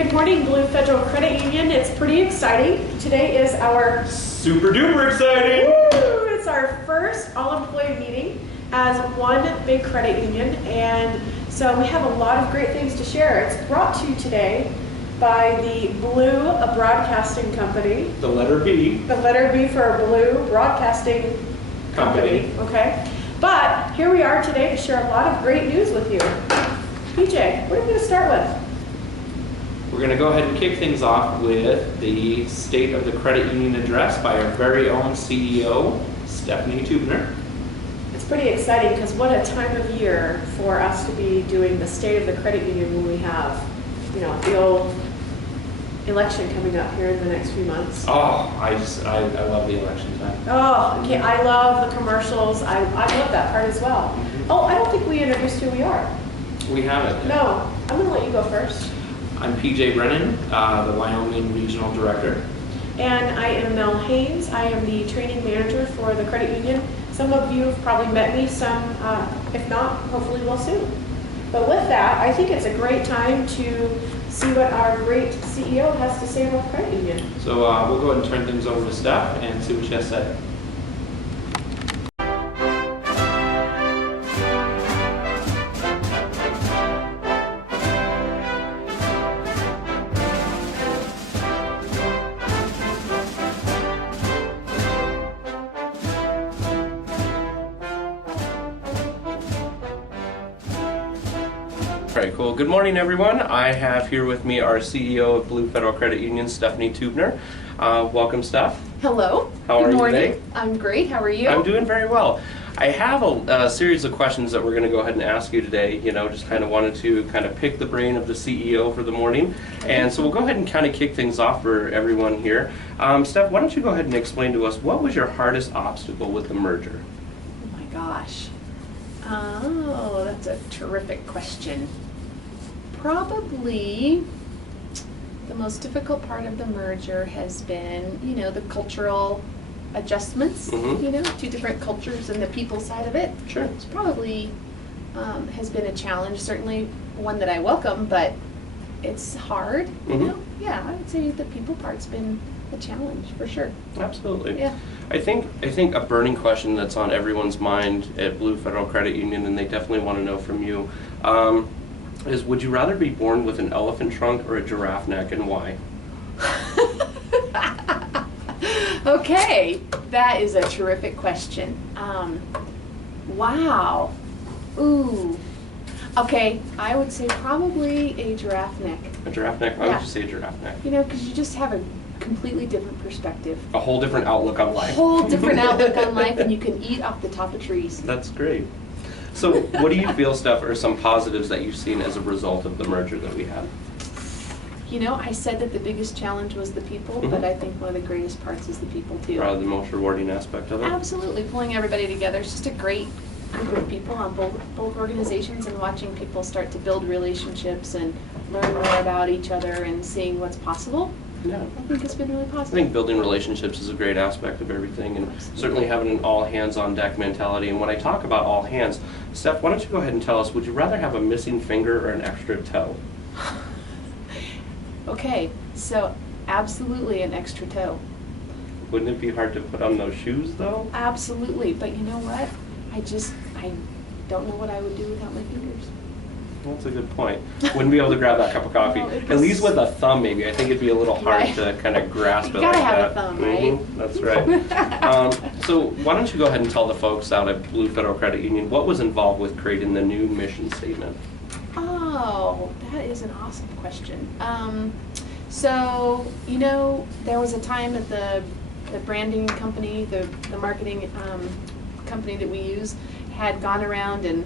Good morning, Blue Federal Credit Union. It's pretty exciting. Today is our super duper exciting! Woo! It's our first all-employee meeting as one big credit union, and so we have a lot of great things to share. It's brought to you today by the Blue Broadcasting Company. The letter B. The letter B for Blue Broadcasting Company. Okay, but here we are today to share a lot of great news with you. PJ, what are we going to start with? We're going to go ahead and kick things off with the State of the Credit Union address by our very own CEO, Stephanie Tubner. It's pretty exciting because what a time of year for us to be doing the State of the Credit Union when we have, you know, the old election coming up here in the next few months. Oh, I love the election time. Oh, okay. I love the commercials. I love that part as well. Mm-hmm. Oh, I don't think we introduced who we are. We haven't. No, I'm going to let you go first. I'm PJ Brennan, the Wyoming Regional Director. And I am Mel Haynes. I am the training manager for the credit union. Some of you have probably met me, some, if not, hopefully will soon. But with that, I think it's a great time to see what our great CEO has to say about the credit union. So we'll go ahead and turn things over to Steph and see what she has to say. All right, cool. Good morning, everyone. I have here with me our CEO of Blue Federal Credit Union, Stephanie Tubner. Welcome, Steph. Hello. How are you morning. today? I'm great. How are you? I'm doing very well. I have a series of questions that we're going to go ahead and ask you today. You know, just kind of wanted to kind of pick the brain of the CEO for the morning. And so we'll go ahead and kind of kick things off for everyone here. Steph, why don't you go ahead and explain to us what was your hardest obstacle with the merger? Oh my gosh. Oh, that's a terrific question. Probably the most difficult part of the merger has been, you know, the cultural adjustments, Mm-hmm. you know, two different cultures and the people side of it. Sure. It's probably has been a challenge, certainly one that I welcome, but it's hard, you Mm-hmm. know? Yeah, I would say the people part's been a challenge for sure. Absolutely. Yeah. I think a burning question that's on everyone's mind at Blue Federal Credit Union, and they definitely want to know from you, is would you rather be born with an elephant trunk or a giraffe neck, and why? Okay, that is a terrific question. Wow. Ooh. Okay, I would say probably a giraffe neck. A giraffe neck? Why Yeah. would you say giraffe neck? You know, because you just have a completely different perspective. A whole different outlook on life. Whole different outlook on life, and you can eat off the top of trees. That's great. So what do you feel, Steph, are some positives that you've seen as a result of the merger that we had? You know, I said that the biggest challenge was the people, Mhm. but I think one of the greatest parts is the people too. Probably the most rewarding aspect of it? Absolutely, pulling everybody together. It's just a great group of people on both organizations, and watching people start to build relationships and learn more about each other and seeing what's possible. Yeah. I think it's been really I positive. think building relationships is a great aspect of everything, and Absolutely. certainly having an all hands on deck mentality. And when I talk about all hands, Steph, why don't you go ahead and tell us, would you rather have a missing finger or an extra toe? Okay, so absolutely an extra toe. Wouldn't it be hard to put on those shoes, though? Absolutely, but you know what? I don't know what I would do without my fingers. That's a good point. Wouldn't be able to grab that cup of coffee. No, it At least was- with a thumb, maybe. I think it'd be a little hard Right. to kind of grasp You it like gotta have that. a thumb, Mhm, right? that's right. So why don't you go ahead and tell the folks out at Blue Federal Credit Union what was involved with creating the new mission statement? Oh, that is an awesome question. So, you know, there was a time that the branding company, the marketing company that we use, had gone around and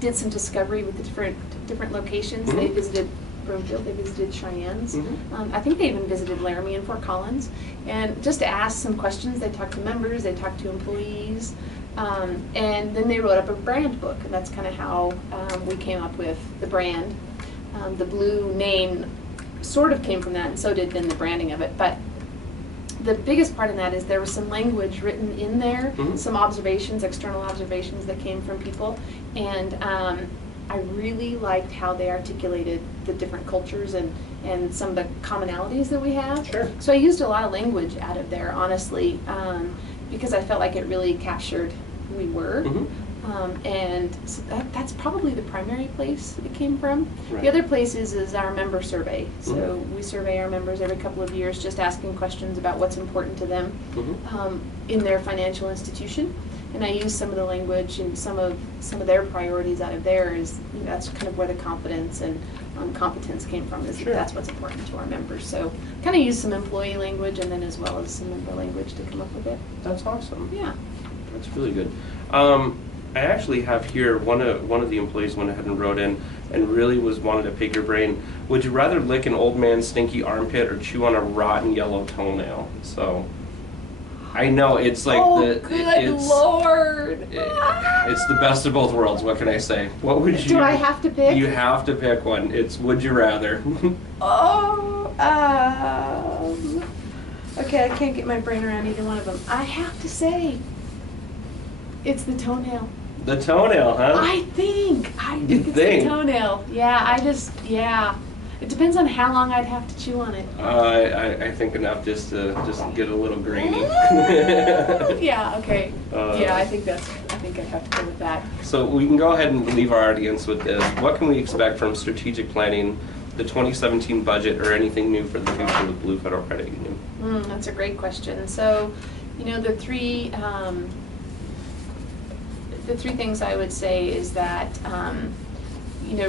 did some discovery with the different locations. Mhm. They visited Broomfield, they visited Cheyenne's. Mhm. I think they even visited Laramie and Fort Collins. And just to ask some questions, they talked to members, they talked to employees, and then they wrote up a brand book. And that's kind of how we came up with the brand. The Blue name sort of came from that, and so did then the branding of it. But the biggest part in that is there was some language written in there, Mhm. some observations, external observations that came from people, and I really liked how they articulated the different cultures and some of the commonalities that we have. Sure. So I used a lot of language out of there, honestly, because I felt like it really captured who we were. Mhm. And so that's probably the primary place it came from. Right. The other place is our member survey. So Mhm. we survey our members every couple of years, just asking questions about what's important to them Mhm. in their financial institution. And I use some of the language and some of their priorities out of there. That's kind of where the confidence and competence came from. Is Sure. that's what's important to our members. So kind of use some employee language and then as well as some member language to come up with it. That's awesome. Yeah. That's really good. I actually have here one of the employees went ahead and wrote in and really wanted to pick your brain. Would you rather lick an old man's stinky armpit or chew on a rotten yellow toenail? So I know it's like Lord! it's the best of both worlds. What can I say? What would you? Do I have to pick? You have to pick one. It's would you rather? Okay, I can't get my brain around either one of them. I have to say, it's the toenail. The toenail, huh? I think You it's think? the toenail. Yeah. It depends on how long I'd have to chew on it. I think enough just to get a little grainy. Yeah, okay. Yeah, I think I'd have to go with that. So we can go ahead and leave our audience with this. What can we expect from strategic planning, the 2017 budget, or anything new for the future with Blue Federal Credit Union? That's a great question. So, the three things I would say is that,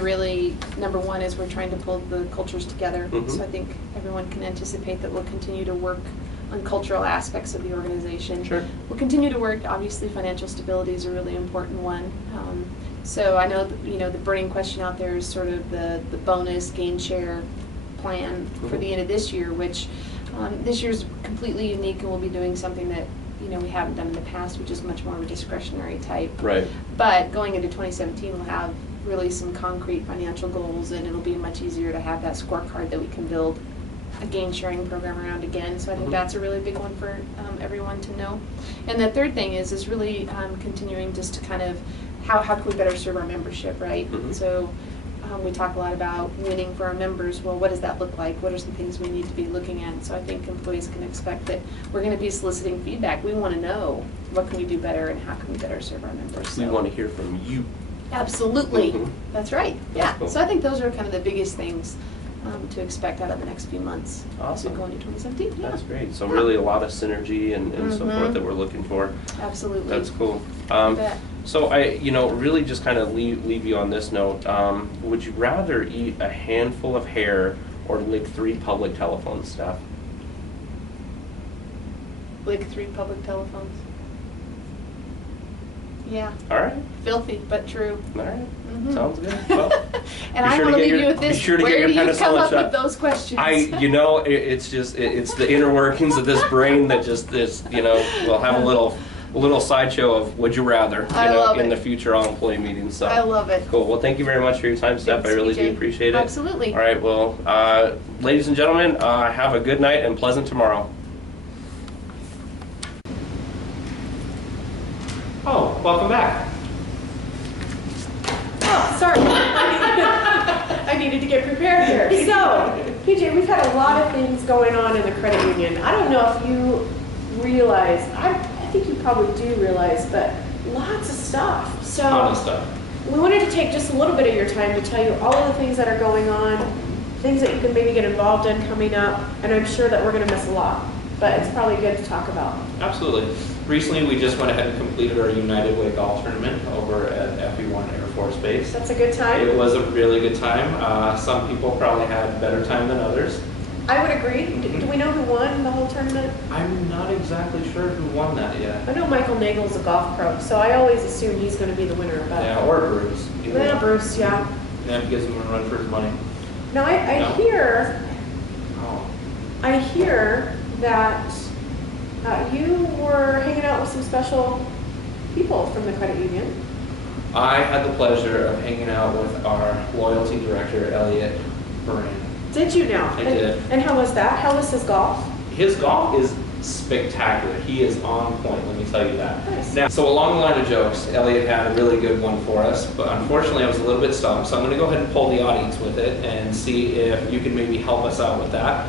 really, number one is we're trying to pull the cultures together. Mhm. So I think everyone can anticipate that we'll continue to work on cultural aspects of the organization. Sure. We'll continue to work, obviously financial stability is a really important one. So I know, the burning question out there is sort of the bonus gain share plan for the end of this year, which this year's completely unique and we'll be doing something that we haven't done in the past, which is much more of a discretionary type. Right. But going into 2017, we'll have really some concrete financial goals, and it'll be much easier to have that scorecard that we can build a gain sharing program around again. So I think Mhm. that's a really big one for everyone to know. And the third thing is really continuing just to kind of how can we better serve our membership, right? Mhm. So we talk a lot about winning for our members. Well, what does that look like? What are some things we need to be looking at? So I think employees can expect that we're going to be soliciting feedback. We want to know what can we do better and how can we better serve our members. We So- want to hear from you. Absolutely. Mhm. That's right. Yeah. That's cool. So I think those are kind of the biggest things to expect out of the next few months as we Awesome. go into 2017. Yeah. That's great. So Yeah. really a lot of synergy and so Mhm. forth that we're looking for. Absolutely. That's cool. You bet. So I, really just kind of leave you on this note. Would you rather eat a handful of hair or lick 3 public telephone staff? Like 3 public telephones. Yeah. All right. Filthy, but true. All right. Mhm. Sounds good. Well, And be I sure want to to get leave your- you with be this. sure to get Where your do you penicillin come up shot. with those questions? it's the inner workings of this brain that just is, we'll have a little sideshow of would you rather, I love in it. the future all employee meetings. So I love it. cool. Well, thank you very much for your time, Steph. Thanks, I really do TJ. appreciate it. Absolutely. All right. Well, ladies and gentlemen, have a good night and pleasant tomorrow. Oh, welcome back. Oh, sorry. I needed to get prepared here. So, PJ, we've had a lot of things going on in the credit union. I don't know if you realize, I think you probably do realize, but lots of stuff. So, Ton of stuff. we wanted to take just a little bit of your time to tell you all of the things that are going on, things that you can maybe get involved in coming up, and I'm sure that we're going to miss a lot, but it's probably good to talk about. Absolutely. Recently, we just went ahead and completed our United Way Golf Tournament over at FE1 Air Force Base. That's a good time. It was a really good time. Some people probably had better time than others. I would agree. Do we know who won the whole tournament? I'm not exactly sure who won that yet. I know Michael Nagel's a golf pro, so I always assume he's going to be the winner. But Yeah, or Bruce. Either yeah, one. Bruce, yeah. That gives him a run for his money. Now I No. hear Oh. that you were hanging out with some special people from the credit union. I had the pleasure of hanging out with our loyalty director, Elliot Moran. Did you now? I did. And how was that? How was his golf? His golf is spectacular. He is on point, let me tell you that. Nice. Now, so along the line of jokes, Elliot had a really good one for us, but unfortunately I was a little bit stumped, so I'm going to go ahead and poll the audience with it and see if you can maybe help us out with that.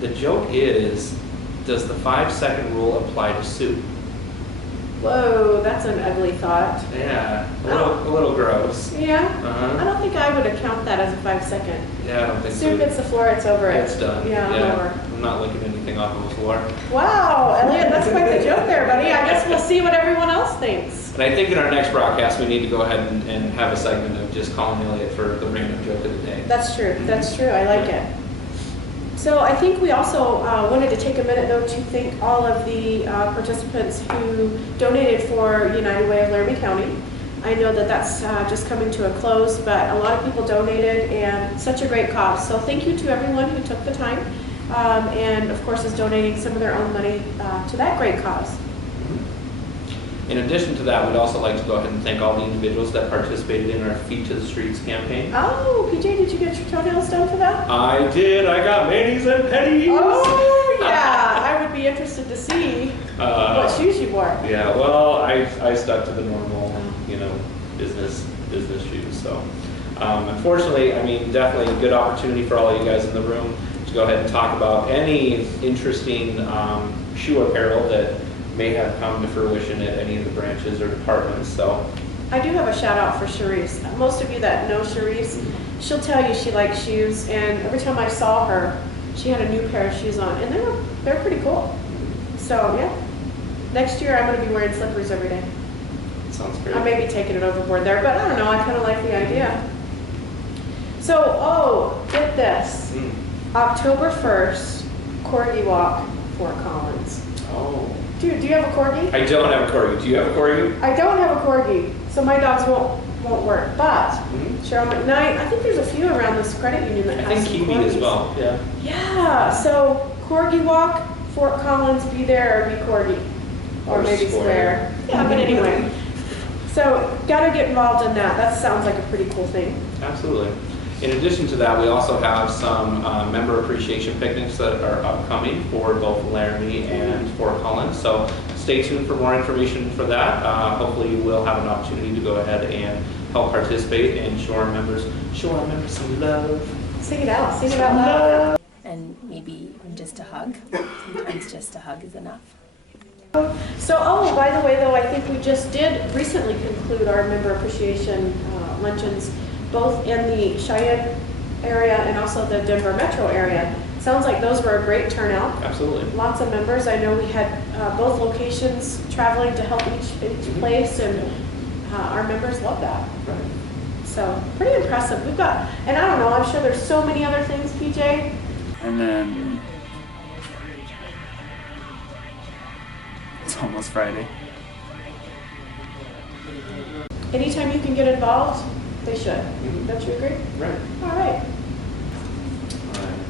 The joke is, does the 5-second rule apply to soup? Whoa, that's an ugly thought. Yeah, a little gross. Yeah? I Uh-huh. don't think I would account that as a 5-second. Yeah, I don't think Soup so. hits the floor, it's over it. It's done. Yeah, over. I'm not licking anything off of the floor. Wow, Elliot, that's quite the joke there, buddy. I guess we'll see what everyone else thinks. And I think in our next broadcast, we need to go ahead and have a segment of just calling Elliot for the random joke of the day. That's true, that's true. I like it. So I think we also wanted to take a minute, though, to thank all of the participants who donated for United Way of Laramie County. I know that that's just coming to a close, but a lot of people donated, and such a great cause. So thank you to everyone who took the time, and of course is donating some of their own money to that great cause. In addition to that, we'd also like to go ahead and thank all the individuals that participated in our Feet to the Streets campaign. Oh, PJ, did you get your toenails done for that? I did. I got manis and petties. Oh, yeah. I would be interested to see what shoes you wore. Yeah, well, I stuck to the normal, business shoes. So, unfortunately, I mean, definitely a good opportunity for all of you guys in the room to go ahead and talk about any interesting shoe apparel that may have come to fruition at any of the branches or departments. So, I do have a shout out for Charisse. Most of you that know Charisse, she'll tell you she likes shoes, and every time I saw her, she had a new pair of shoes on, and they're pretty cool. So yeah, next year I'm going to be wearing slippers every day. sounds great. I may be taking it overboard there, but I don't know. I kind of like the idea. So, get this. October 1st, Corgi Walk, Fort Collins. Oh. Dude, do you have a Corgi? I don't have a corgi. Do you have a corgi? I don't have a Corgi, so my dogs won't work. But Mhm. Cheryl McKnight, I think there's a few around this credit union that I have think some Kiwi as corgis. well. Yeah. Yeah, so Corgi Walk, Fort Collins, be there or be Corgi. Or Or maybe square. Square. Yeah, but anyway. So, gotta get involved in that. That sounds like a pretty cool thing. Absolutely. In addition to that, we also have some member appreciation picnics that are upcoming for both Laramie and Fort Collins. So stay tuned for more information for that. Hopefully we'll have an opportunity to go ahead and help participate and show our members some love. Sing it out loud. And maybe even just a hug. Sometimes just a hug is enough. So, oh, by the way, though, I think we just did recently conclude our member appreciation luncheons, both in the Cheyenne area and also the Denver metro area. Sounds like those were a great turnout. Absolutely. Lots of members. I know we had both locations traveling to help each place, and our members love that. Right. So, pretty impressive. We've got, and I don't know, I'm sure there's so many other things, PJ. And then it's almost Friday. Anytime you can get involved, they should. Mhm. Don't you agree? Right. All right. All right.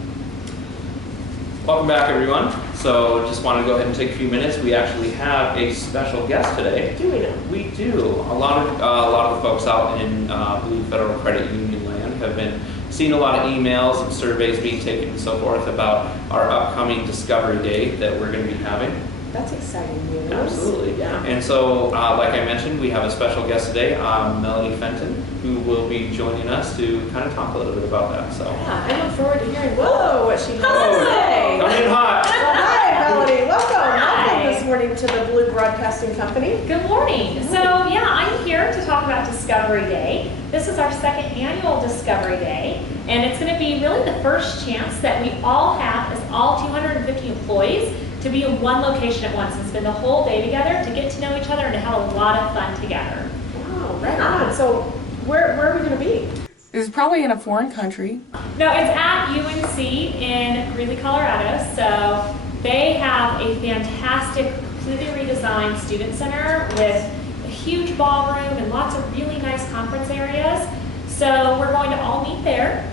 Welcome back, everyone. So just want to go ahead and take a few minutes. We actually have a special guest today. Do we know? We do. A lot of the folks out in Blue Federal Credit Union land have been seeing a lot of emails and surveys being taken and so forth about our upcoming Discovery Day that we're going to be having. That's exciting news. Absolutely. Yeah. And so, like I mentioned, we have a special guest today, Melanie Fenton, who will be joining us to kind of talk a little bit about that. So, Yeah, I look forward to hearing what she has to say. come in hot. Well, hi, Melody. Welcome this morning to the Blue Broadcasting Company. Good morning. So yeah, I'm here to talk about Discovery Day. This is our second annual Discovery Day, and it's going to be really the first chance that we all have as all 250 employees to be in one location at once and spend the whole day together to get to know each other and to have a lot of fun together. Wow, right on. So where are we going to be? It's probably in a foreign country. No, it's at UNC in Greeley, Colorado. So they have a fantastic, completely redesigned student center with a huge ballroom and lots of really nice conference areas. So we're going to all meet there.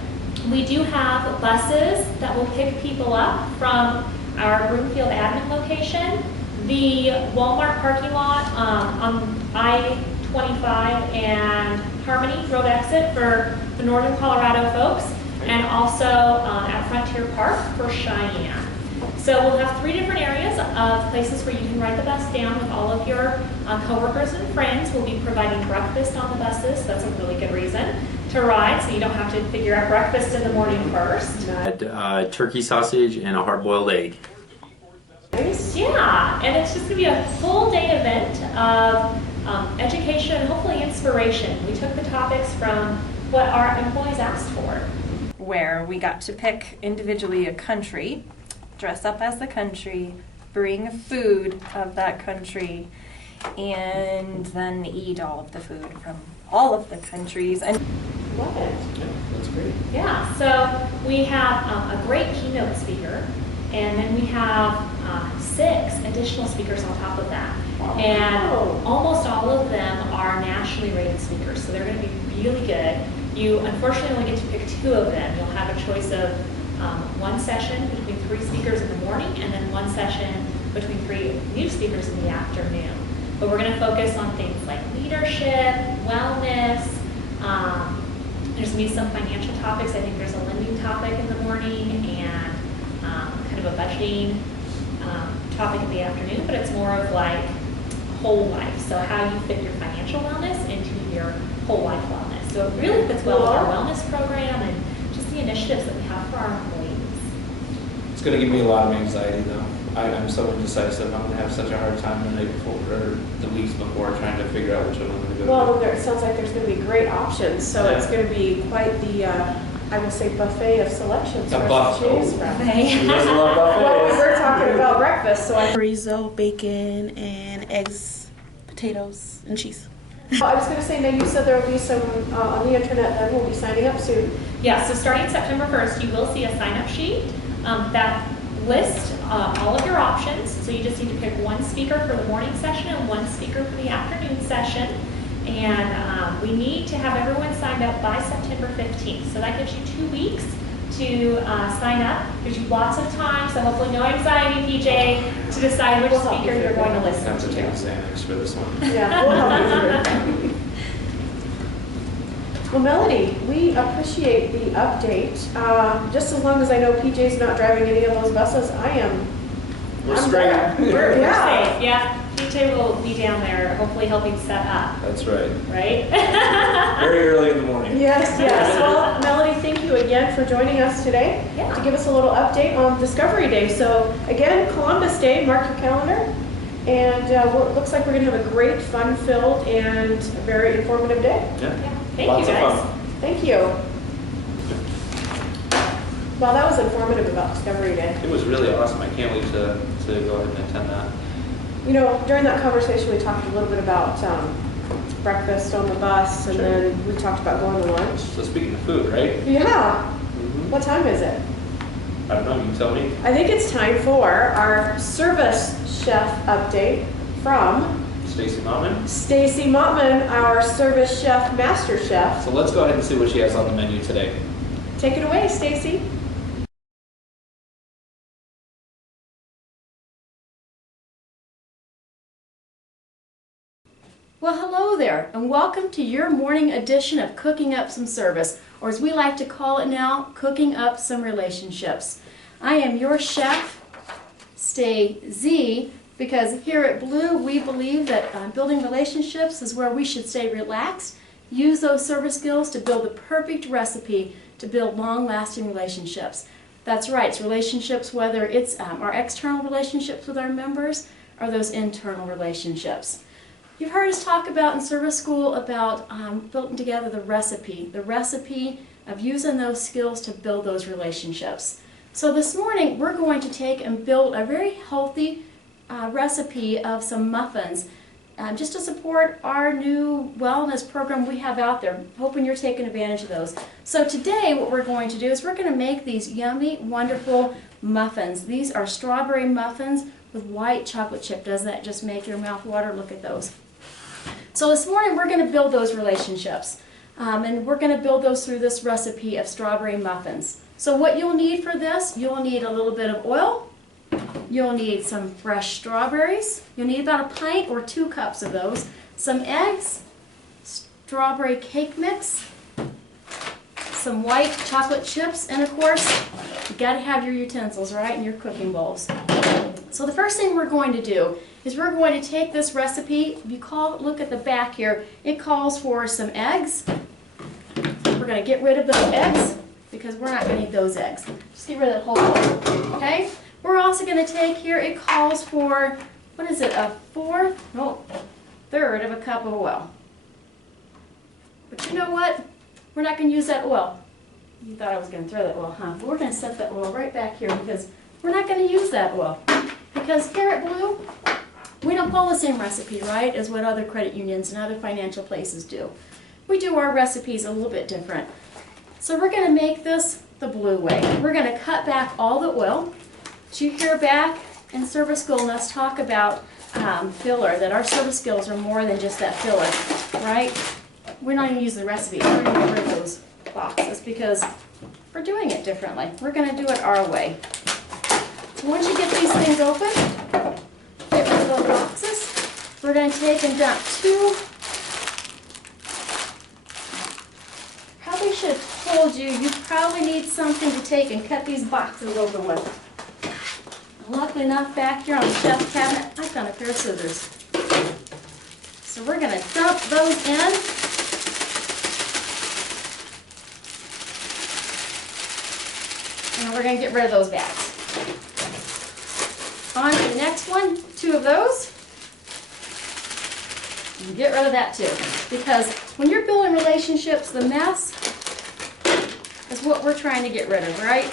We do have buses that will pick people up from our Broomfield admin location, the Walmart parking lot on I-25 and Harmony Road exit for the Northern Colorado folks, and also at Frontier Park for Cheyenne. So So we'll have 3 different areas of places where you can ride the bus down with all of your coworkers and friends. We'll be providing breakfast on the buses. That's a really good reason to ride, so you don't have to figure out breakfast in the morning first. Turkey sausage and a hard-boiled egg. Nice. Yeah, and it's just going to be a full day event of education and hopefully inspiration. We took the topics from what our employees asked for. Where we got to pick individually a country, dress up as the country, bring food of that country, and then eat all of the food from all of the countries. And Love it. Yeah, that's great. Yeah, so we have a great keynote speaker, and then we have 6 additional speakers on top of that. Wow. And almost all of them are nationally rated speakers, so they're going to be really good. You unfortunately only get to pick 2 of them. You'll have a choice of 1 session between 3 speakers in the morning, and then 1 session between 3 new speakers in the afternoon. But we're going to focus on things like leadership, wellness. There's going to be some financial topics. I think there's a lending topic in the morning and kind of a budgeting topic in the afternoon, but it's more of like whole life. So how you fit your financial wellness into your whole life wellness. So it really fits well with our wellness program and just the initiatives that we have for our employees. It's going to give me a lot of anxiety, though. I'm so indecisive. I'm going to have such a hard time the night before or the weeks before trying to figure out which one I'm going to go Well, it sounds like there's going to be great options, so Yeah. it's going to be quite the, I will say, buffet of selections A for us buff- to choose from. to. Who doesn't love Well, we buffets? were talking about breakfast, so I Chorizo, bacon, and eggs, potatoes, and cheese. I was going to say, maybe you said there will be some on the internet that will be signing up soon. Yeah, so starting September 1st, you will see a sign-up sheet that lists all of your options. So you just need to pick 1 speaker for the morning session and 1 speaker for the afternoon session. And we need to have everyone signed up by September 15th. So that gives you 2 weeks to sign up. Gives you lots of time, so hopefully no anxiety, PJ, to decide which We'll help speaker you you're through going to that. I have listen to take a to. Xanax for this one. Yeah, we'll help you through. Well, Melody, we appreciate the update. Just as long as I know PJ's not driving any of those buses, I'm straight. there. We're Yeah. safe, yeah. PJ will be down there, hopefully helping set up, That's right. right? Very early in the morning. Yes, yes. Well, Melody, thank you again for joining us today Yeah. to give us a little update on Discovery Day. So again, Columbus Day, mark your calendar. And it looks like we're going to have a great, fun-filled, and very informative day. Yeah. Yeah. Thank Lots you of guys. fun. Thank you. Well, that was informative about Discovery Day. It was really awesome. I can't wait to go ahead and attend that. You know, during that conversation, we talked a little bit about breakfast on the bus, and Sure. then we talked about going to lunch. So speaking of food, right? Yeah. Mm-hmm. What time is it? I don't know. You can tell me. I think it's time for our service chef update from Stacy Mottman. Stacy Mottman, our service chef, master chef. So let's go ahead and see what she has on the menu today. Take it away, Stacy. Well, hello there, and welcome to your morning edition of Cooking Up Some Service, or as we like to call it now, Cooking Up Some Relationships. I am your chef, Stay-Z, because here at Blue, we believe that building relationships is where we should stay relaxed, use those service skills to build the perfect recipe to build long-lasting relationships. That's right, it's relationships, whether it's our external relationships with our members or those internal relationships. You've heard us talk about in service school about building together the recipe of using those skills to build those relationships. So this morning we're going to take and build a very healthy recipe of some muffins just to support our new wellness program we have out there, hoping you're taking advantage of those. So today what we're going to do is we're going to make these yummy, wonderful muffins. These are strawberry muffins with white chocolate chip. Doesn't that just make your mouth water? Look at those. So this morning we're going to build those relationships, and we're going to build those through this recipe of strawberry muffins. So what you'll need for this, you'll need a little bit of oil, you'll need some fresh strawberries, you'll need about a pint or 2 cups of those, some eggs, strawberry cake mix, some white chocolate chips, and of course You gotta have your utensils, right, and your cooking bowls. So the first thing we're going to do is we're going to take this recipe. If you look at the back here, it calls for some eggs. We're gonna get rid of those eggs because we're not gonna need those eggs. Just get rid of that whole bowl, okay? We're also gonna take here, it calls for, what is it, third of a cup of oil. But you know what? We're not gonna use that oil. You thought I was gonna throw that oil, huh? But we're gonna set that oil right back here because we're not gonna use that oil. Because here at Blue, we don't follow the same recipe, right, as what other credit unions and other financial places do. We do our recipes a little bit different. So we're gonna make this the Blue way. We're gonna cut back all the oil. So you hear back in service school and us talk about filler, that our service skills are more than just that filler, right? We're not gonna use the recipe, we're gonna get rid of those boxes because we're doing it differently. We're gonna do it our way. So once you get these things open, get rid of those boxes, we're going to take and dump 2. Probably should have told you, you probably need something to take and cut these boxes open with. Luckily enough, back here on the shelf cabinet, I found a pair of scissors. So we're going to dump those in. And we're going to get rid of those bags. On to the next one, 2 of those. And get rid of that too. Because when you're building relationships, the mess is what we're trying to get rid of, right?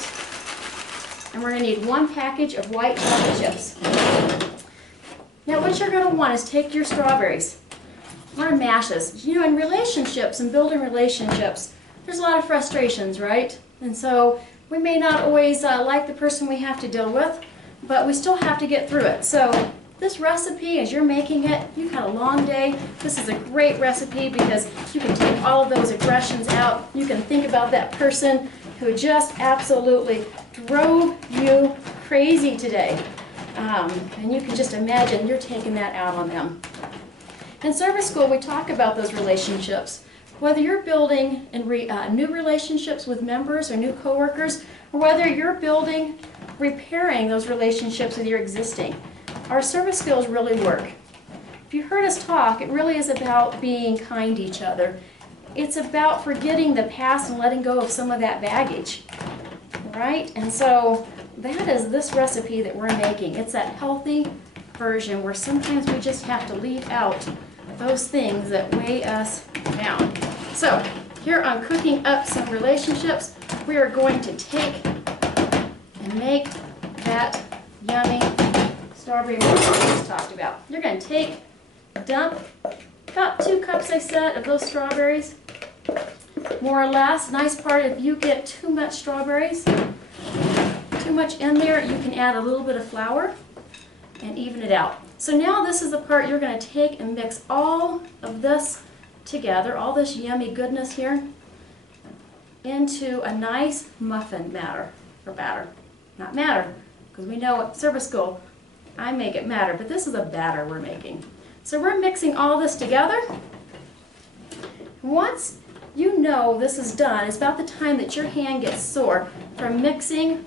And we're going to need 1 package of white chocolate chips. Now what you're going to want is take your strawberries. You want to mash this. You know, in relationships and building relationships, there's a lot of frustrations, right? And so we may not always like the person we have to deal with, but we still have to get through it. So this recipe, as you're making it, you've had a long day. This is a great recipe because you can take all of those aggressions out. You can think about that person who just absolutely drove you crazy today. And you can just imagine you're taking that out on them. In service school, we talk about those relationships. Whether you're building new relationships with members or new coworkers, or whether you're repairing those relationships with your existing, our service skills really work. If you heard us talk, it really is about being kind to each other. It's about forgetting the past and letting go of some of that baggage, right? And so that is this recipe that we're making. It's that healthy version where sometimes we just have to leave out those things that weigh us down. So here on Cooking Up Some Relationships, we are going to take and make that yummy strawberry muffin we just talked about. You're going to dump about 2 cups, I said, of those strawberries, more or less. Nice part, if you get too much strawberries, too much in there, you can add a little bit of flour and even it out. So now this is the part you're going to take and mix all of this together, all this yummy goodness here, into a nice muffin batter. Not matter, because we know at service school, I make it matter, but this is a batter we're making. So we're mixing all this together. Once you know this is done, it's about the time that your hand gets sore from mixing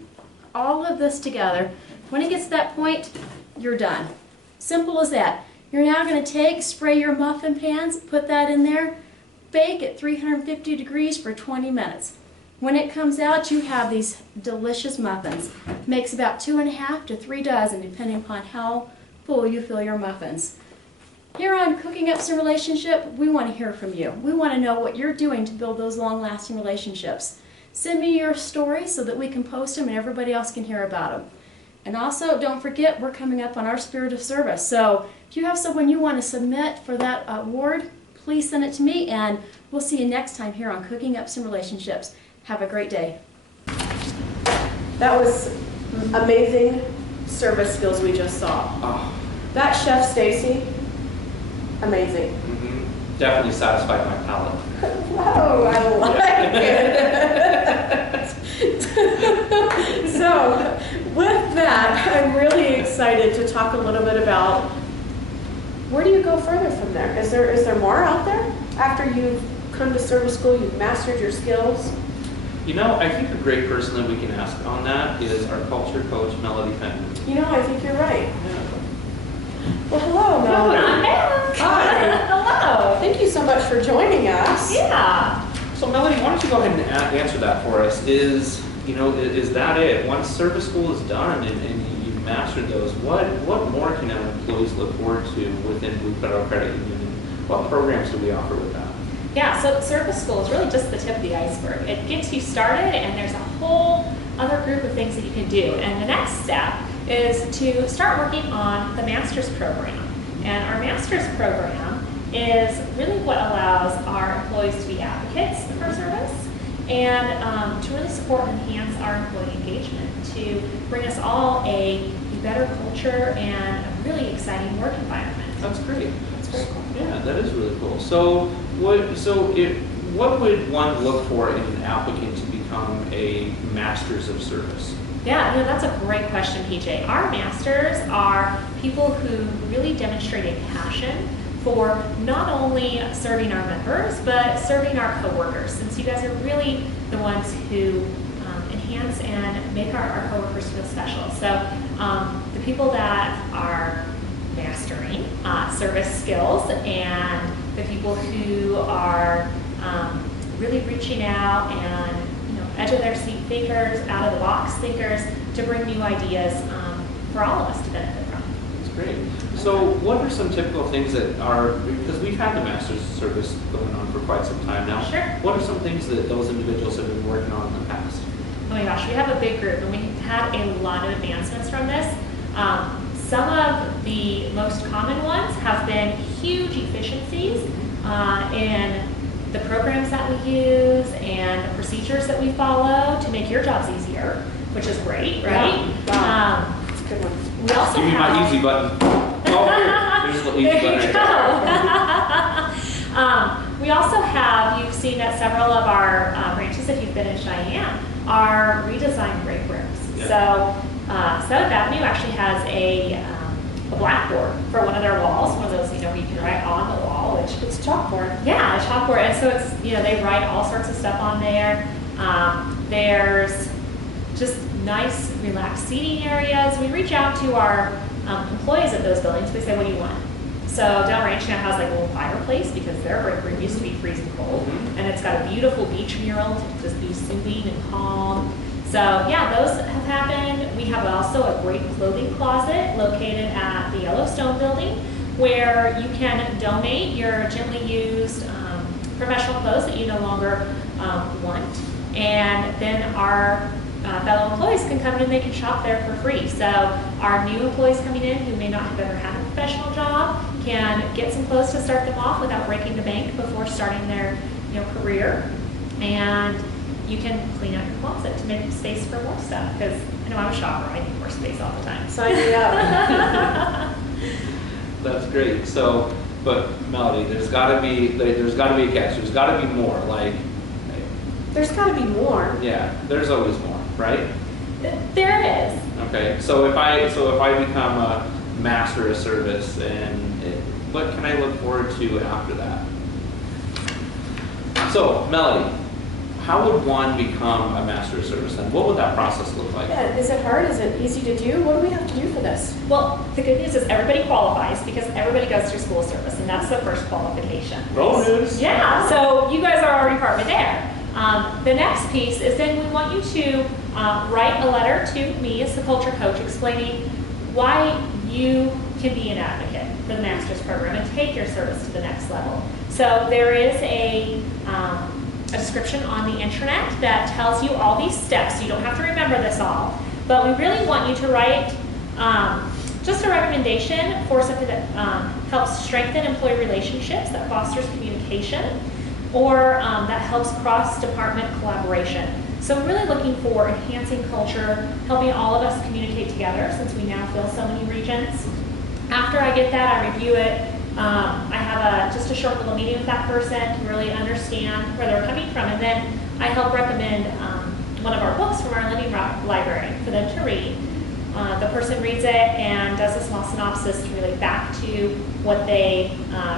all of this together. When it gets to that point, you're done. Simple as that. You're now going to spray your muffin pans, put that in there, bake at 350 degrees for 20 minutes. When it comes out, you have these delicious muffins. Makes about 2.5 to 3 dozen, depending upon how full you fill your muffins. Here on Cooking Up Some Relationship, we want to hear from you. We want to know what you're doing to build those long-lasting relationships. Send me your stories so that we can post them and everybody else can hear about them. And also, don't forget, we're coming up on our Spirit of Service. So if you have someone you want to submit for that award, please send it to me, and we'll see you next time here on Cooking Up Some Relationships. Have a great day. That was amazing service skills we just saw. Oh. That Chef Stacy, amazing. Definitely satisfied my palate. Whoa, I like it. So, with that, I'm really excited to talk a little bit about where do you go further from there? Is there more out there after you've come to service school, you've mastered your skills? You know, I think a great person that we can ask on that is our culture coach, Melody Fenton. You know, I think you're right. Yeah. Well, hello, Melody. I'm back. Hi. Hello. Thank you so much for joining us. Yeah. So Melody, why don't you go ahead and answer that for us? Is that it? Once service school is done and you've mastered those, what more can our employees look forward to within Blue Federal Credit Union? And what programs do we offer with that? Yeah, so service school is really just the tip of the iceberg. It gets you started, and there's a whole other group of things that you can do. And the next step is to start working on the master's program. And our master's program is really what allows our employees to be advocates for service and to really support and enhance our employee engagement, to bring us all a better culture and a really exciting work environment. That's great. That's very cool. Yeah, that is really cool. So what would one look for in an applicant to become a Masters of Service? Yeah, that's a great question, PJ. Our masters are people who really demonstrate a passion for not only serving our members, but serving our coworkers, since you guys are really the ones who enhance and make our coworkers feel special. So the people that are mastering service skills and the people who are really reaching out and edge of their seat thinkers, out of the box thinkers, to bring new ideas for all of us to benefit from. That's great. So what are some typical things that are, because we've had the Master's Service going on for quite some time now. Sure. What are some things that those individuals have been working on in the past? Oh my gosh, we have a big group and we had a lot of advancements from this. Some of the most common ones have been huge efficiencies in the programs that we use and the procedures that we follow to make your jobs easier, which is great, right? Wow. That's a good one. We also Give me have... my easy button. Oh, here. There's the easy There button you right there. We also have, you've seen at several of our branches, if you've been in Cheyenne, our redesigned break rooms. Yeah. So 7th Avenue actually has a blackboard for one of their walls, one of those, where you can write on the wall, which It's chalkboard. yeah, a chalkboard, and so it's, they write all sorts of stuff on there. There's just nice, relaxed seating areas. We reach out to our employees at those buildings. We say, what do you want? So Del Ranch now has like a little fireplace because their break room used to be freezing cold, and it's got a beautiful beach mural to just be soothing and calm. So yeah, those have happened. We have also a great clothing closet located at the Yellowstone building where you can donate your gently used professional clothes that you no longer want. And then our fellow employees can come in and they can shop there for free. So our new employees coming in who may not have ever had a professional job can get some clothes to start them off without breaking the bank before starting their career. And you can clean out your closet to make space for more stuff, because I know I'm a shopper, I need more space all the time. Sign me up. That's great. So, but Melody, there's got to be a catch. There's got to be more. Like, There's got to be more. yeah, there's always more, right? There is. Okay. So if I become a Master of Service, what can I look forward to after that? So, Melody, how would one become a Master of Service then? What would that process look like? Yeah, is it hard? Is it easy to do? What do we have to do for this? Well, the good news is everybody qualifies because everybody goes through school service, and that's the first qualification. Bonus. Yeah, so you guys are already partway there. The next piece is then we want you to write a letter to me as the culture coach explaining why you can be an advocate for the master's program and take your service to the next level. So there is a description on the intranet that tells you all these steps. You don't have to remember this all, but we really want you to write just a recommendation for something that helps strengthen employee relationships, that fosters communication, or that helps cross-department collaboration. So we're really looking for enhancing culture, helping all of us communicate together since we now fill so many regions. After I get that, I review it. I have just a short little meeting with that person to really understand where they're coming from, and then I help recommend one of our books from our Living Rock library for them to read. The person reads it and does a small synopsis to relate back to what they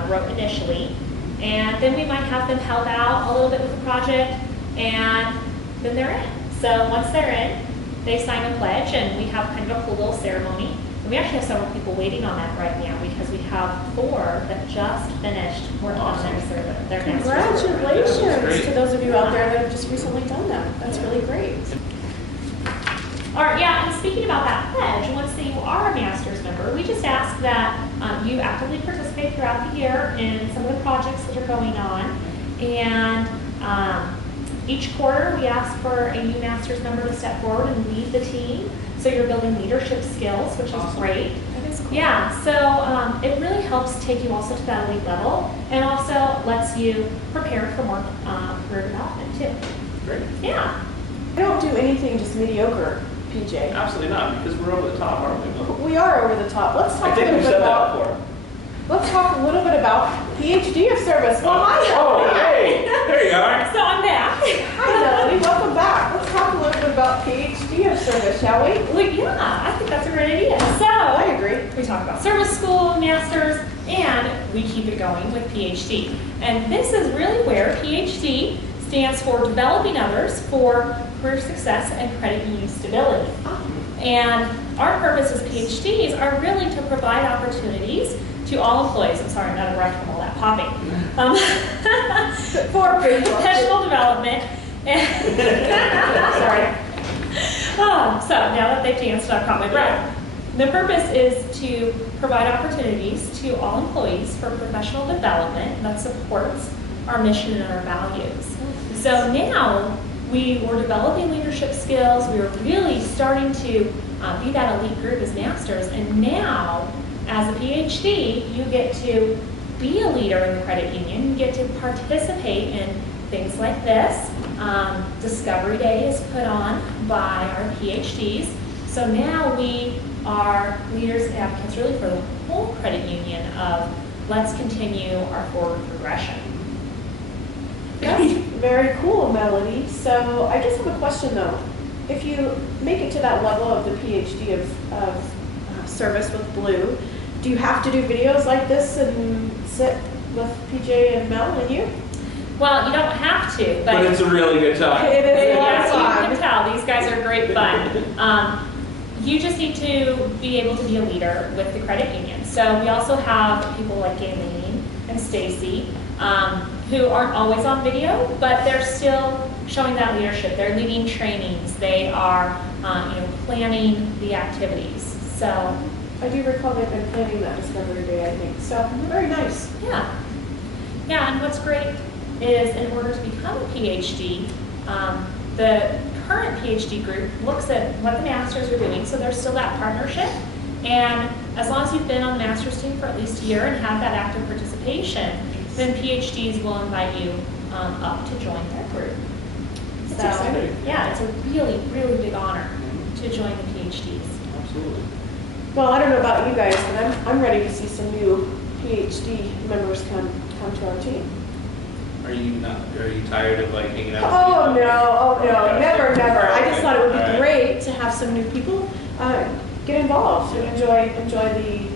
wrote initially, and then we might have them help out a little bit with the project, and then they're in. So once they're in, they sign a pledge, and we have kind of a cool little ceremony. And we actually have several people waiting on that right now because we have 4 that just finished working on their service. Their master's program. Congratulations to those of you out there that have just recently done that. That's really great. All right, yeah, and speaking about that pledge, once you are a master's member, we just ask that you actively participate throughout the year in some of the projects that are going on. And each quarter, we ask for a new master's member to step forward and lead the team. So you're building leadership skills, which is great. That is cool. Yeah, so it really helps take you also to that elite level, and also lets you prepare for more career development too. Great. Yeah. I don't do anything just mediocre, PJ. Absolutely not, because we're over the top, aren't we? We are over the top. Let's talk I think a we've little bit said that about. before. Let's talk a little bit about PhD of service. Well, hi, Oh, Melanie. hey, there you are. So I'm back. Hi, Melanie. Welcome back. Let's talk a little bit about PhD of service, shall we? Well, yeah, I think that's a great idea. So I agree. we talk about service school, masters, and we keep it going with PhD. And this is really where PhD stands for Developing Others for Career Success and Credit Union Stability. And our purpose as PhDs are really to provide opportunities to all employees. I'm sorry, I'm out of breath from all that popping. For professional development. Sorry. So now that they've danced, I've caught my breath. The purpose is to provide opportunities to all employees for professional development that supports our mission and our values. So now we were developing leadership skills. We were really starting to be that elite group as masters. And now, as a PhD, you get to be a leader in the credit union. You get to participate in things like this. Discovery Day is put on by our PhDs. So now we are leaders and advocates really for the whole credit union of let's continue our forward progression. That's very cool, Melody. So I just have a question though. If you make it to that level of the PhD of service with Blue, do you have to do videos like this and sit with PJ and Mel and you? Well, you don't have to, But it's a really good time. It is a lot of Yes, you fun. can tell. These guys are great fun. You just need to be able to be a leader with the credit union. So we also have people like Gayleen and Stacy who aren't always on video, but they're still showing that leadership. They're leading trainings. They are planning the activities. So I do recall they've been planning that Discovery Day, I think. So very nice. yeah. Yeah, and what's great is in order to become a PhD, the current PhD group looks at what the masters are doing, so there's still that partnership. And as long as you've been on the master's team for at least a year and have that active participation, then PhDs will invite you up to join their group. That's So, exciting. yeah, it's a really, really big honor to join the PhDs. Absolutely. Well, I don't know about you guys, but I'm ready to see some new PhD members come to our team. Are you tired of like hanging out? Oh with no, Okay. never. I just thought it would be All right. great to have some new people get involved and enjoy the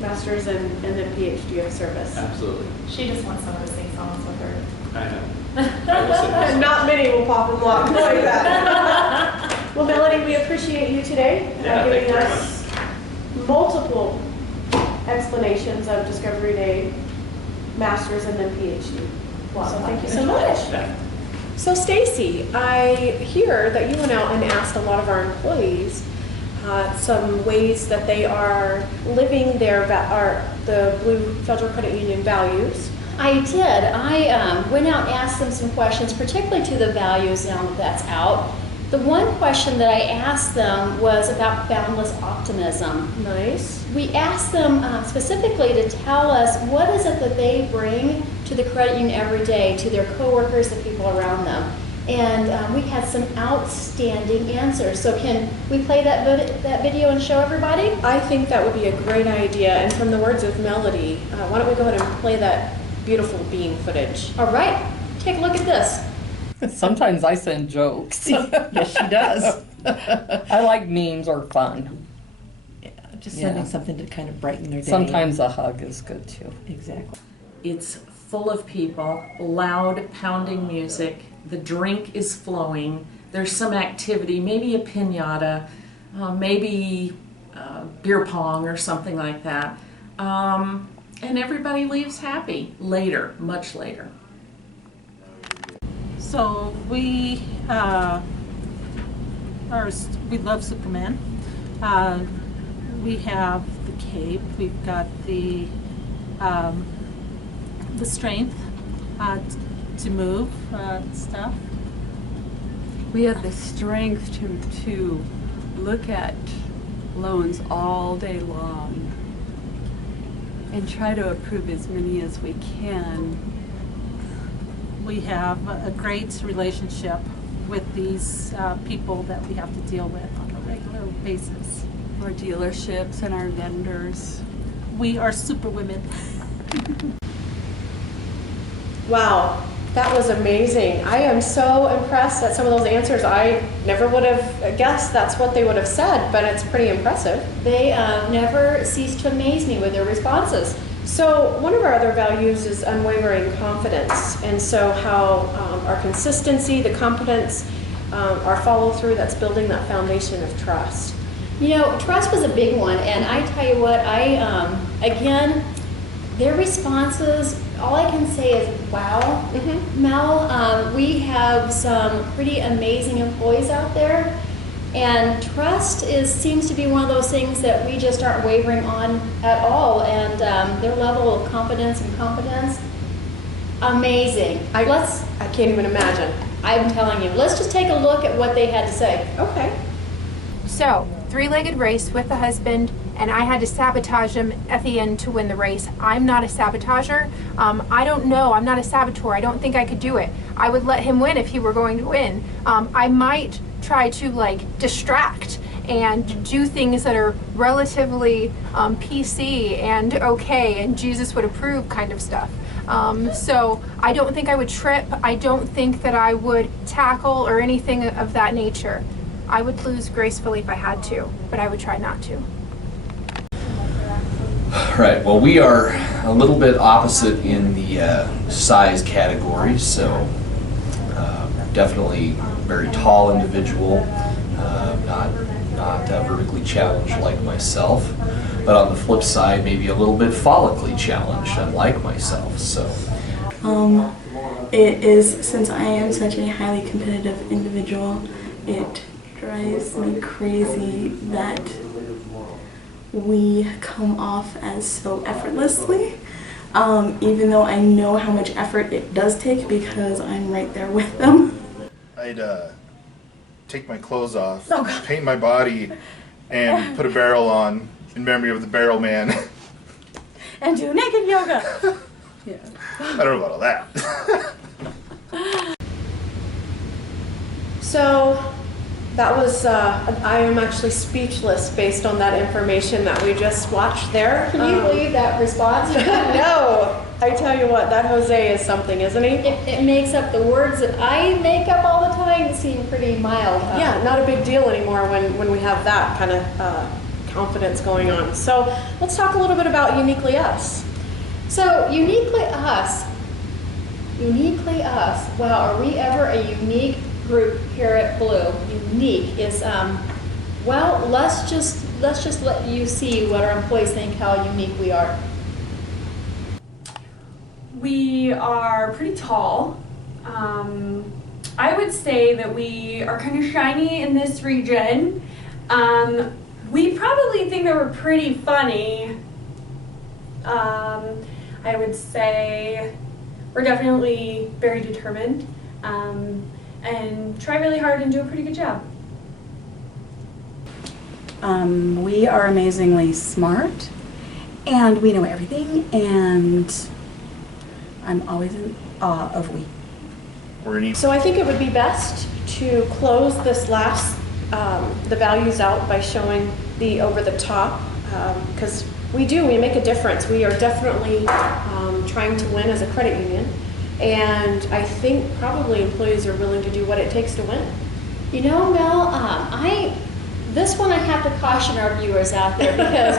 masters and then PhD of service. Absolutely. She just wants someone to sing songs with her. I know. I will sing this. Not many will pop and lock like that. Well, Melody, we appreciate you today Yeah, thank giving you very us multiple explanations of Discovery Day, masters, and then PhD. So thank you so much. Yeah. So Stacy, I hear that you went out and asked a lot of our employees some ways that they are living the Blue Federal Credit Union values. I did. I went out and asked them some questions, particularly to the values now that that's out. The one question that I asked them was about boundless optimism. Nice. We asked them specifically to tell us what is it that they bring to the credit union every day, to their coworkers, the people around them. And we had some outstanding answers. So can we play that video and show everybody? I think that would be a great idea. And from the words of Melody, why don't we go ahead and play that beautiful bean footage? All right, take a look at this. Sometimes I send jokes. Yes, she does. I like memes or fun. Yeah, just sending something to kind of brighten their day. Sometimes a hug is good too. Exactly. It's full of people, loud pounding music, the drink is flowing, there's some activity, maybe a piñata, maybe beer pong or something like that. And everybody leaves happy later, much later. So we love Superman. We have the cape. We've got the strength to move stuff. We have the strength to look at loans all day long and try to approve as many as we can. We have a great relationship with these people that we have to deal with on a regular basis. Our dealerships and our vendors. We are super women. Wow, that was amazing. I am so impressed at some of those answers. I never would have guessed that's what they would have said, but it's pretty impressive. They never cease to amaze me with their responses. So one of our other values is unwavering confidence, and so how our consistency, the competence, our follow through, that's building that foundation of trust. You know, trust was a big one, and I tell you what, again, their responses, all I can say is wow. Mel, we have some pretty amazing employees out there, and trust seems to be one of those things that we just aren't wavering on at all, and their level of confidence and competence, amazing. I can't even imagine. I'm telling you, let's just take a look at what they had to say. Okay. So, three-legged race with the husband, and I had to sabotage him at the end to win the race. I'm not a sabotager. I don't know. I'm not a saboteur. I don't think I could do it. I would let him win if he were going to win. I might try to distract and do things that are relatively PC and okay and Jesus would approve kind of stuff. So I don't think I would trip. I don't think that I would tackle or anything of that nature. I would lose gracefully if I had to, but I would try not to. Right, well, we are a little bit opposite in the size category, so definitely very tall individual, not vertically challenged like myself, but on the flip side, maybe a little bit follically challenged, unlike myself, so. It is, since I am such a highly competitive individual, it drives me crazy that we come off as so effortlessly, even though I know how much effort it does take because I'm right there with them. I'd take my clothes off, paint my body, and put a barrel on in memory of the Barrel Man. And do naked yoga. Yeah. I don't know about all that. So that was, I am actually speechless based on that information that we just watched there. Can you believe that response? No, I tell you what, that Jose is something, isn't he? It makes up the words that I make up all the time that seem pretty mild. Yeah, not a big deal anymore when we have that kind of confidence going on. So let's talk a little bit about Uniquely Us. So Uniquely Us, wow, are we ever a unique group here at Blue? Unique is, well, let's just let you see what our employees think how unique we are. We are pretty tall. I would say that we are kind of shiny in this region. We probably think that we're pretty funny. I would say we're definitely very determined and try really hard and do a pretty good job. We are amazingly smart and we know everything, and I'm always in awe of we. So I think it would be best to close this last, the values out by showing the over the top, because we make a difference. We are definitely trying to win as a credit union, and I think probably employees are willing to do what it takes to win. You know, Mel, this one I have to caution our viewers out there because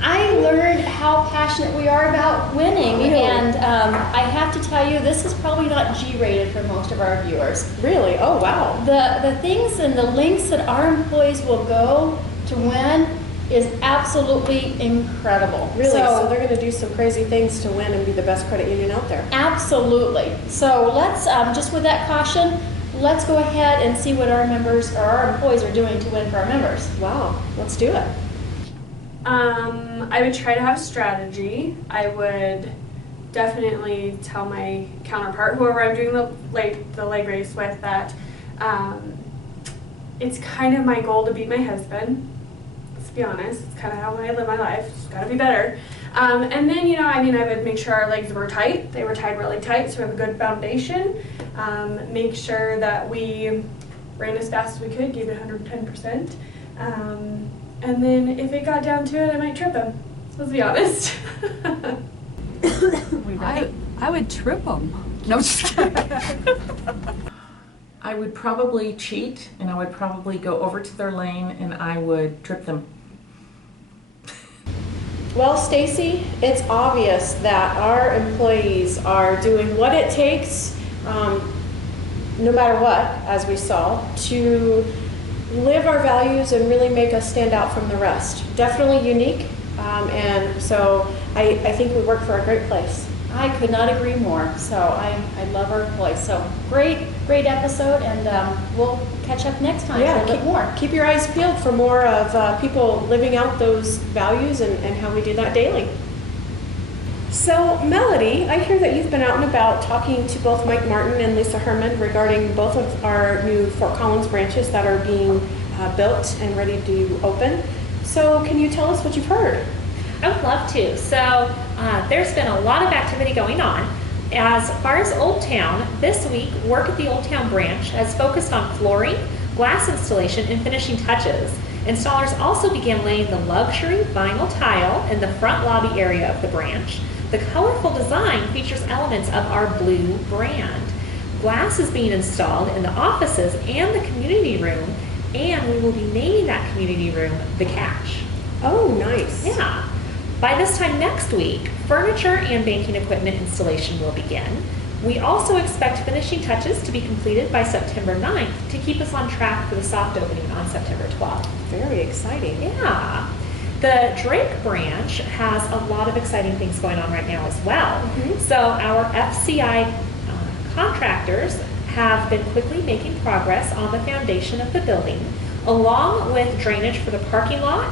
I learned how passionate passionate we are about winning. Really? And I have to tell you, this is probably not G-rated for most of our viewers. Really? Oh, wow. The things and the lengths that our employees will go to win is absolutely incredible. Really? So they're going to do some crazy things to win and be the best credit union out there. Absolutely. So let's, just with that caution, let's go ahead and see what our members or our employees are doing to win for our members. Wow, let's do it. I would try to have strategy. I would definitely tell my counterpart, whoever I'm doing the leg race with, that it's kind of my goal to beat my husband. Let's be honest, it's kind of how I live my life. It's got to be better. And then, you know, I mean, I would make sure our legs were tight. They were tied really tight, so we have a good foundation. Make sure that we ran as fast as we could, gave it 110%. And then if it got down to it, I might trip him. Let's be honest. I would trip them. No, just I would probably cheat, and I would probably go over to their lane, and I would trip them. Well, Stacy, it's obvious that our employees are doing what it takes, no matter what, as we saw, to live our values and really make us stand out from the rest. Definitely unique, and so I think we work for a great place. I could not agree more. So I love our employees. So great episode, and we'll catch up next time for a little bit more. Keep your eyes peeled for more of people living out those values and how we do that daily. So Melody, I hear that you've been out and about talking to both Mike Martin and Lisa Herman regarding both of our new Fort Collins branches that are being built and ready to open. So can you tell us what you've heard? I would love to. So there's been a lot of activity going on. As far as Old Town, this week, work at the Old Town branch has focused on flooring, glass installation, and finishing touches. Installers also began laying the luxury vinyl tile in the front lobby area of the branch. The colorful design features elements of our blue brand. Glass is being installed in the offices and the community room, and we will be naming that community room The Cache. Oh, nice. Yeah. By this time next week, furniture and banking equipment installation will begin. We also expect finishing touches to be completed by September 9th to keep us on track for the soft opening on September 12th. Very exciting. Yeah. The Drake branch has a lot of exciting things going on right now as well. Mm-hmm. So our FCI contractors have been quickly making progress on the foundation of the building, along with drainage for the parking lot,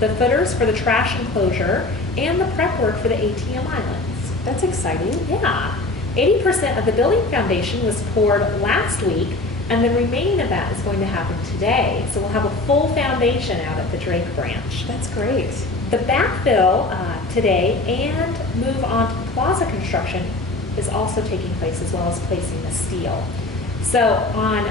the footers for the trash enclosure, and the prep work for the ATM islands. That's exciting. Yeah. 80% of the building foundation was poured last week, and the remaining of that is going to happen today. So we'll have a full foundation out at the Drake branch. That's great. The backfill today and move on to plaza construction is also taking place, as well as placing the steel. So on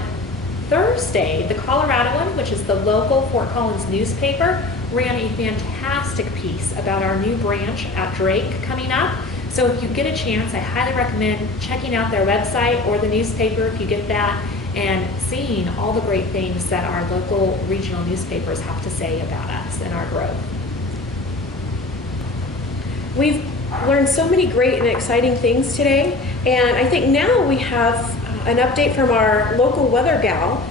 Thursday, the Coloradoan, which is the local Fort Collins newspaper, ran a fantastic piece about our new branch at Drake coming up. So if you get a chance, I highly recommend checking out their website or the newspaper if you get that, and seeing all the great things that our local regional newspapers have to say about us and our growth. We've learned so many great and exciting things today, and I think now we have an update from our local weather gal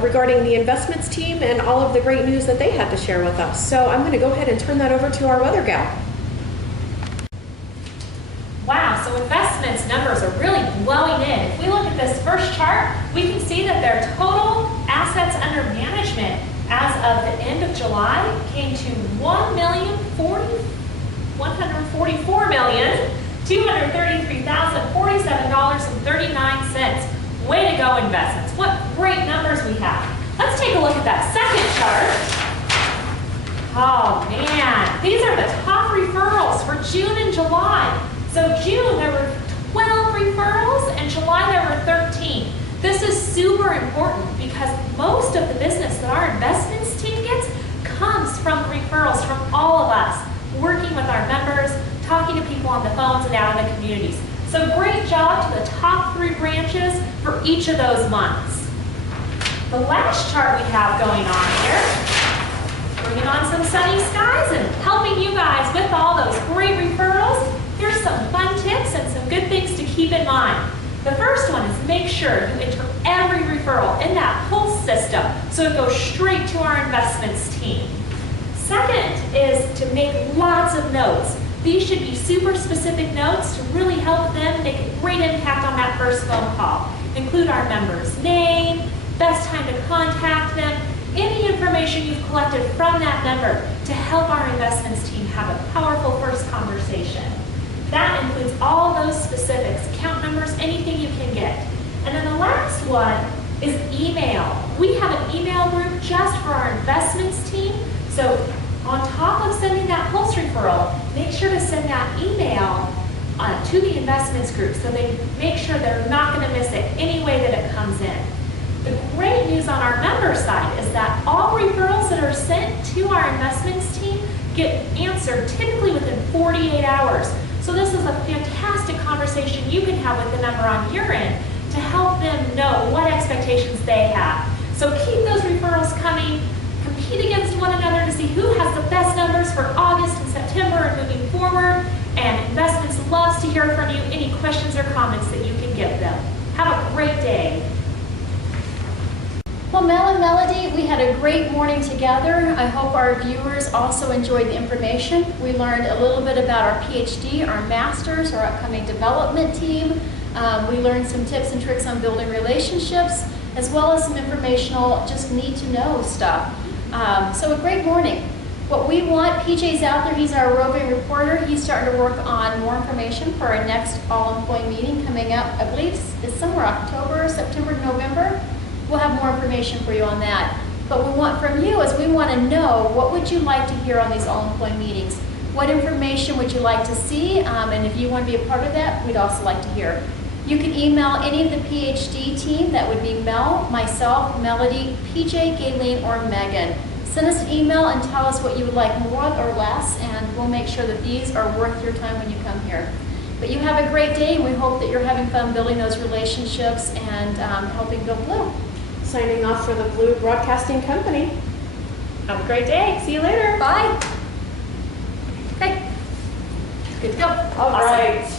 regarding the investments team and all of the great news that they had to share with us. So I'm going to go ahead and turn that over to our weather gal. Wow, so investments numbers are really blowing in. If we look at this first chart, we can see that their total assets under management as of the end of July came to $1,433,233,047.39. Way to go, investments. What great numbers we have. Let's take a look at that second chart. Oh man, these are the top referrals for June and July. So June there were 12 referrals, and July there were 13. This is super important because most of the business that our investments team gets comes from referrals from all of us, working with our members, talking to people on the phones and out in the communities. So great job to the top 3 branches for each of those months. The last chart we have going on here, bringing on some sunny skies and helping you guys with all those great referrals. make sure you enter every referral in that whole system so it goes straight to our investments team. Second is to make lots of notes. These should be super specific notes to really help them make a great impact on that first phone call. Include our member's name, best time to contact them, any information you've collected from that member to help our investments team have a powerful first conversation. That includes all those specifics, account numbers, anything you can get. And then the last one is email. We have an email group just for our investments team. So on top of sending that Pulse referral, make sure to send that email to the investments group so they make sure they're not going to miss it any way that it comes in. The great news on our member side is that all referrals that are sent to our investments team get answered typically within 48 hours. So this is a fantastic conversation you can have with the member on your end to help them know what expectations they have. So keep those referrals coming, compete against one another to see who has the best numbers for August and September and moving forward. And Investments loves to hear from you, any questions or comments that you can give them. Have a great day. Well, Mel and Melody, we had a great morning together. I hope our viewers also enjoyed the information. We learned a little bit about our PhD, our master's, our upcoming development team. We learned some tips and tricks on building relationships, as well as some informational, just need to know stuff. So a great morning. What we want, PJ's out there, he's our roving reporter. He's starting to work on more information for our next all-employee meeting coming up, I believe it's somewhere October, September, November. We'll have more information for you on that. But we want from you is we want to know what would you like to hear on these all-employee meetings? What information would you like to see? And if you want to be a part of that, we'd also like to hear. You can email any of the PhD team. That would be Mel, myself, Melody, PJ, Gayleen, or Megan. Send us an email and tell us what you would like more or less, and we'll make sure that these are worth your time when you come here. But you have a great day, and we hope that you're having fun building those relationships and helping build Blue. Signing off for the Blue Broadcasting Company. Have a great day. See you later. Bye. Okay. Good to go. All right.